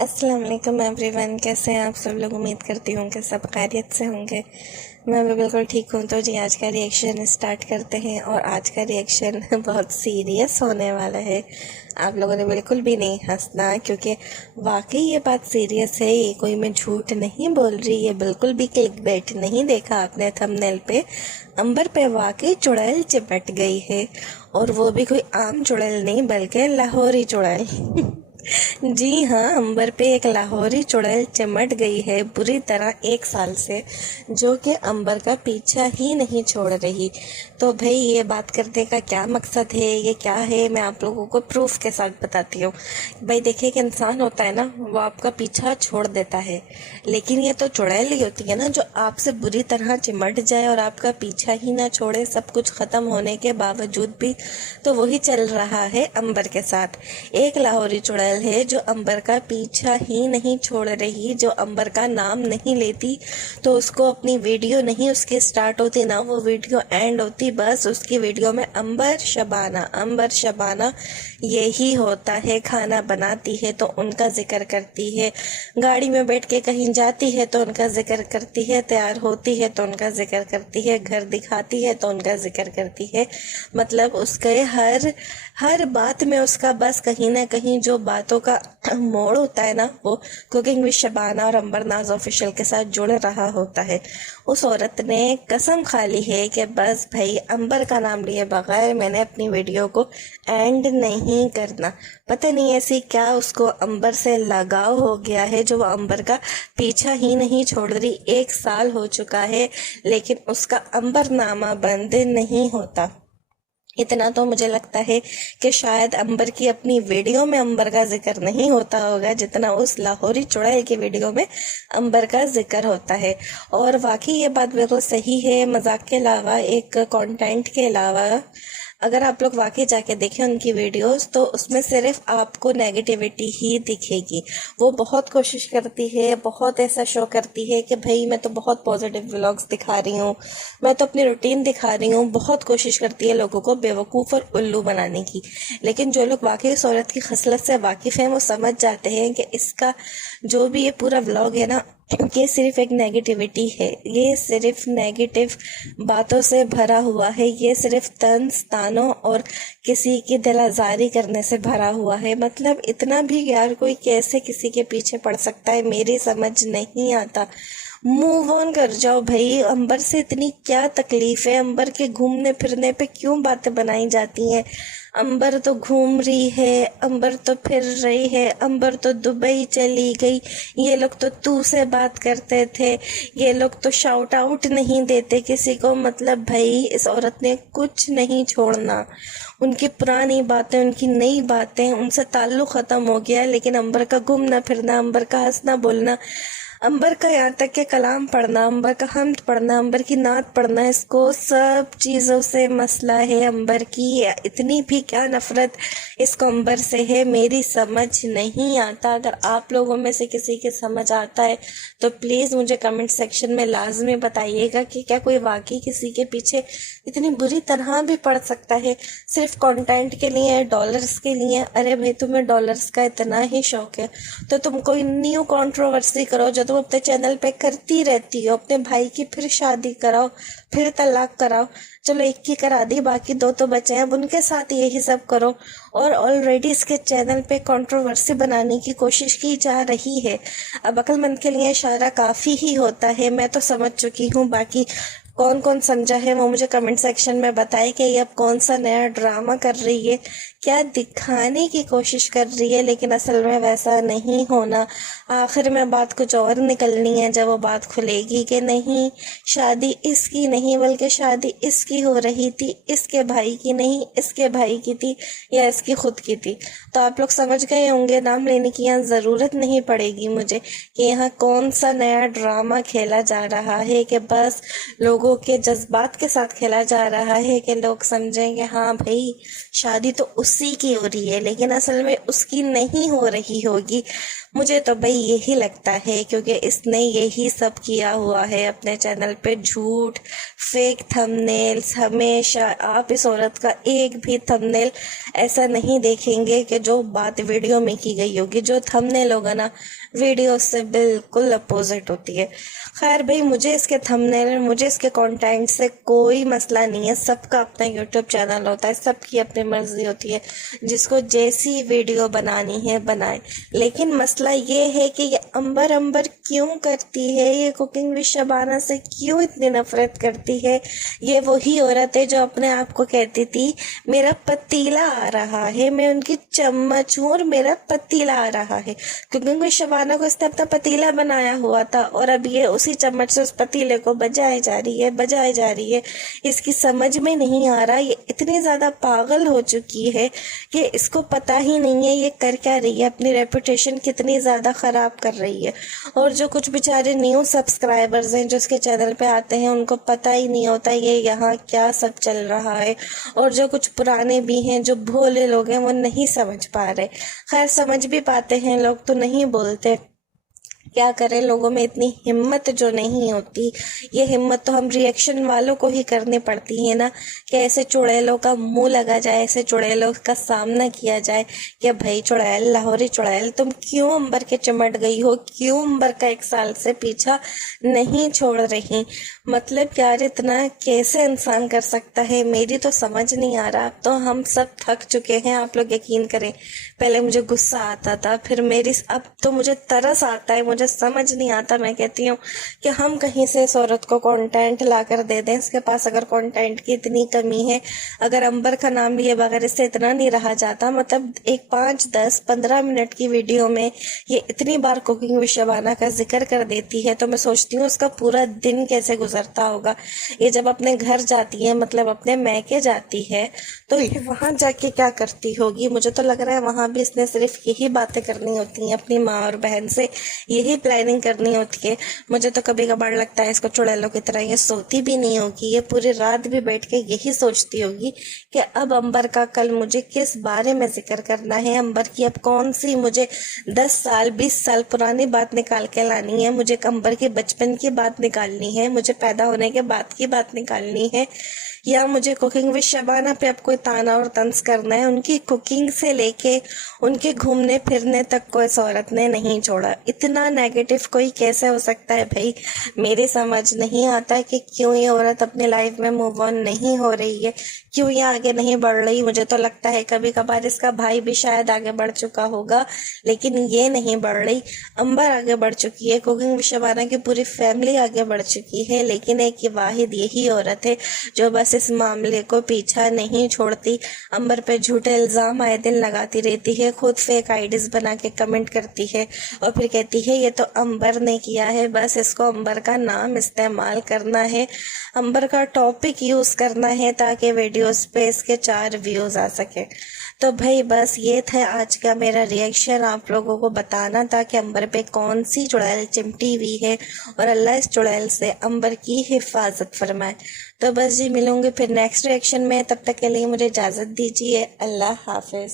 अस्सलाम वालेकुम एवरीवन। कैसे हैं आप सब लोग? उम्मीद करती हूँ कि सब खैरियत से होंगे। मैं भी बिल्कुल ठीक हूँ। तो जी आज का रिएक्शन स्टार्ट करते हैं और आज का रिएक्शन बहुत सीरियस होने वाला है। आप लोगों ने बिल्कुल भी नहीं हंसना, क्योंकि वाकई ये बात सीरियस है। ये कोई मैं झूठ नहीं बोल रही, ये बिल्कुल भी क्लिकबेट नहीं देखा आपने थंबनेल पे। अंबर पे वाकई चुड़ैल चिपट गई है, और वो भी कोई आम चुड़ैल नहीं बल्कि लाहौरी चुड़ैल। जी हाँ, अंबर पे एक लाहौरी चुड़ैल चिमट गई है बुरी तरह 1 साल से, जो कि अंबर का पीछा ही नहीं छोड़ रही। तो भाई ये बात करने का क्या मकसद है, ये क्या है, मैं आप लोगों को प्रूफ के साथ बताती हूँ। भाई देखिए, एक इंसान होता है ना, वो आपका पीछा छोड़ देता है, लेकिन ये तो चुड़ैल ही होती है ना जो आपसे बुरी तरह चिमट जाए और आपका पीछा ही ना छोड़े, सब कुछ खत्म होने के बावजूद भी। तो वही चल रहा है अंबर के साथ। एक लाहौरी चुड़ैल है जो अंबर का पीछा ही नहीं छोड़ रही, जो अंबर का नाम नहीं लेती, तो उसको अपनी वीडियो नहीं उसकी स्टार्ट होती ना वो वीडियो एंड होती, बस उसकी वीडियो में अंबर शबाना यही होता है। खाना बनाती है तो उनका जिक्र करती है, गाड़ी में बैठ के कहीं जाती है तो उनका जिक्र करती है, तैयार होती है तो उनका जिक्र करती है, घर दिखाती है तो उनका जिक्र करती है। मतलब उसके हर बात में उसका बस कहीं ना कहीं जो बातों का मोड़ होता है ना, वो कुकिंग विद शबाना और अंबर नाज ऑफिशियल के साथ जुड़ रहा होता है। उस औरत ने कसम खा ली है कि बस भाई अंबर का नाम लिए बगैर मैंने अपनी वीडियो को एंड नहीं करना। पता नहीं ऐसी क्या उसको अंबर से लगाव हो गया है जो वो अंबर का पीछा ही नहीं छोड़ रही। 1 साल हो चुका है लेकिन उसका अंबर नामा बंद नहीं होता। इतना तो मुझे लगता है कि शायद अंबर की अपनी वीडियो में अंबर का जिक्र नहीं होता होगा जितना उस लाहौरी चुड़ैल की वीडियो में अंबर का जिक्र होता है। और वाकई ये बात बिल्कुल सही है। मजाक के अलावा, एक कंटेंट के अलावा, अगर आप लोग वाकई जाके देखें उनकी वीडियोस तो उसमें सिर्फ आपको नेगेटिविटी ही दिखेगी। वो बहुत कोशिश करती है, बहुत ऐसा शो करती है कि भाई मैं तो बहुत पॉजिटिव व्लॉग्स दिखा रही हूँ, मैं तो अपनी रूटीन दिखा रही हूँ। बहुत कोशिश करती है लोगों को बेवकूफ़ और उल्लू बनाने की। लेकिन जो लोग वाकई इस औरत की खसलत से वाकिफ़ हैं वो समझ जाते हैं कि इसका जो भी ये पूरा व्लॉग है ना, ये सिर्फ एक नेगेटिविटी है, ये सिर्फ नेगेटिव बातों से भरा हुआ है, ये सिर्फ तंज तानों और किसी की दिल आजारी करने से भरा हुआ है। मतलब इतना भी यार कोई कैसे किसी के पीछे पड़ सकता है, मेरी समझ नहीं आता। मूव ऑन कर जाओ भाई। अंबर से इतनी क्या तकलीफ है? अंबर के घूमने फिरने पे क्यों बातें बनाई जाती हैं? अंबर तो घूम रही है, अंबर तो फिर रही है, अंबर तो दुबई चली गई, ये लोग तो तू से बात करते थे, ये लोग तो शाउट आउट नहीं देते किसी को। मतलब भाई इस औरत ने कुछ नहीं छोड़ना। उनकी पुरानी बातें, उनकी नई बातें, उनसे ताल्लुक खत्म हो गया, लेकिन अंबर का घूमना फिरना, अंबर का हंसना बोलना, अंबर का यहाँ तक के कलाम पढ़ना, अंबर का हम्द पढ़ना, अंबर की नात पढ़ना, इसको सब चीज़ों से मसला है। अंबर की इतनी भी क्या नफरत इसको अंबर से है, मेरी समझ नहीं आता। अगर आप लोगों में से किसी के समझ आता है तो प्लीज़ मुझे कमेंट सेक्शन में लाजमी बताइएगा कि क्या कोई वाकई किसी के पीछे इतनी बुरी तरह भी पड़ सकता है सिर्फ कंटेंट के लिए, डॉलर्स के लिए। अरे भाई तुम्हें डॉलर्स का इतना ही शौक है तो तुम कोई न्यू कंट्रोवर्सी करो जो तुम अपने चैनल पे करती रहती हो। अपने भाई की फिर शादी कराओ, फिर तलाक कराओ। चलो एक की करा दी, बाकी 2 तो बचे हैं, अब उनके साथ यही सब करो। और ऑलरेडी इसके चैनल पे कंट्रोवर्सी बनाने की कोशिश की जा रही है। अब अक्लमंद के लिए इशारा काफी ही होता है, मैं तो समझ चुकी हूँ। बाकी कौन कौन समझा है वो मुझे कमेंट सेक्शन में बताए कि ये अब कौन सा नया ड्रामा कर रही है, क्या दिखाने की कोशिश कर रही है, लेकिन असल में वैसा नहीं होना। आखिर में बात कुछ और निकलनी है जब वो बात खुलेगी कि नहीं, शादी इसकी नहीं बल्कि शादी इसकी हो रही थी, इसके भाई की नहीं, इसके भाई की थी या इसकी खुद की थी। तो आप लोग समझ गए होंगे, नाम लेने की यहाँ ज़रूरत नहीं पड़ेगी मुझे कि यहाँ कौन सा नया ड्रामा खेला जा रहा है कि बस लोगों लोगों के जज्बात के साथ खेला जा रहा है कि लोग समझेंगे हाँ भाई शादी तो उसी की हो रही है, लेकिन असल में उसकी नहीं हो रही होगी। मुझे तो भाई यही लगता है, क्योंकि इसने यही सब किया हुआ है अपने चैनल पे, झूठ, फेक थंबनेल्स। हमेशा आप इस औरत का एक भी थंबनेल ऐसा नहीं देखेंगे कि जो बात वीडियो में की गई होगी। जो थंबनेल होगा ना वीडियो से बिल्कुल अपोजिट होती है। खैर भाई, मुझे इसके थंबनेल, मुझे इसके कंटेंट से कोई मसला नहीं है। सबका अपना यूट्यूब चैनल होता है, सबकी अपनी मर्जी होती है, जिसको जैसी वीडियो बनानी है बनाए। लेकिन मसला ये है कि ये अंबर अंबर क्यों करती है, ये कुकिंग विद शबाना से क्यों इतनी नफरत करती है। ये वही औरत है जो अपने आप को कहती थी मेरा पतीला आ रहा है, मैं उनकी चम्मच हूँ और मेरा पतीला आ रहा है। कुकिंग विद शबाना को इसने अपना पतीला बनाया हुआ था, और अब ये उसी चम्मच से उस पतीले को बजाए जा रही है। इसकी समझ में नहीं आ रहा, ये इतनी ज्यादा पागल हो चुकी है कि इसको पता ही नहीं है ये कर क्या रही है, अपनी रेपुटेशन कितनी ज्यादा खराब कर रही है। और जो कुछ बेचारे न्यू सब्सक्राइबर्स हैं जो इसके चैनल पे आते हैं, उनको पता ही नहीं होता ये यहाँ क्या सब चल रहा है। और जो कुछ पुराने भी हैं, जो भोले लोग हैं, वो नहीं समझ पा रहे। खैर, समझ भी पाते हैं लोग तो नहीं बोलते, क्या करें, लोगों में इतनी हिम्मत जो नहीं होती। ये हिम्मत तो हम रिएक्शन वालों को ही करनी पड़ती है ना, कि ऐसे चुड़ैलों का मुंह लगा जाए, ऐसे चुड़ैलों का सामना किया जाए कि भाई चुड़ैल, लाहौरी चुड़ैल, तुम क्यों अंबर के चिमट गई हो, क्यों अंबर का 1 साल से पीछा नहीं छोड़ रही। मतलब यार, इतना कैसे इंसान कर सकता है, मेरी तो समझ नहीं आ रहा। अब तो हम सब थक चुके हैं, आप लोग यकीन करें। पहले मुझे गुस्सा आता था, फिर अब तो मुझे तरस आता है, मुझे समझ नहीं आता। मैं कहती हूँ कि हम कहीं से इस औरत को कंटेंट ला कर दे दें। इसके पास अगर कंटेंट की इतनी कमी है, अगर अंबर का नाम लिए बगैर इससे इतना नहीं रहा जाता, मतलब एक 5, 10, 15 मिनट की वीडियो में ये इतनी बार कुकिंग विद शबाना का जिक्र कर देती है, तो मैं सोचती हूँ उसका पूरा दिन कैसे गुजरता होगा। ये जब अपने घर जाती है, मतलब अपने मैके जाती है, तो ये वहां जाके क्या करती होगी। मुझे तो लग रहा है वहां भी इसने सिर्फ यही बातें करनी होती हैं अपनी माँ और बहन से, यही प्लानिंग करनी होती है। मुझे तो कभी कभार लगता है इसको चुड़ैलों की तरह ये सोती भी नहीं होगी, ये पूरी रात भी बैठ के यही सोचती होगी कि अब अंबर का कल मुझे किस बारे में जिक्र करना है, अंबर की अब कौन सी मुझे 10 साल 20 साल पुरानी बात निकाल के लानी है, मुझे अंबर के बचपन की बात निकालनी है, मुझे पैदा होने के बाद की बात निकालनी है, या मुझे कुकिंग विद शबाना पे अब कोई ताना और तंज करना है। उनकी कुकिंग से लेके उनके घूमने फिरने तक को इस औरत ने नहीं छोड़ा। इतना नेगेटिव कोई कैसे हो सकता है भाई, मेरी समझ नहीं आता कि क्यों ये औरत अपनी लाइफ में मूव ऑन नहीं हो रही है, क्यों ये आगे नहीं बढ़ रही। मुझे तो लगता है कभी कभार इसका भाई भी शायद आगे बढ़ चुका होगा, लेकिन ये नहीं बढ़ रही। अंबर आगे बढ़ चुकी है, कुकिंग विद शबाना की पूरी फैमिली आगे बढ़ चुकी है, लेकिन एक वाहिद यही औरत है जो बस इस मामले को पीछा नहीं छोड़ती। अंबर पे झूठे इल्जाम आए दिन लगाती रहती है, खुद फेक आईडीज बना के कमेंट करती है, और फिर कहती है ये तो अंबर ने किया है। बस इसको अंबर का नाम इस्तेमाल करना है, अंबर का टॉपिक यूज करना है, ताकि वीडियोस पे इसके 4 व्यूज आ सके। तो भाई बस ये था आज का मेरा रिएक्शन, आप लोगों को बताना था कि अंबर पे कौन सी चुड़ैल चिमटी हुई है, और अल्लाह इस चुड़ैल से अंबर की हिफाजत फरमाए। तो बस जी, मिलूंगी फिर नेक्स्ट रिएक्शन में, तब तक के लिए मुझे इजाजत दीजिए। अल्लाह हाफिज।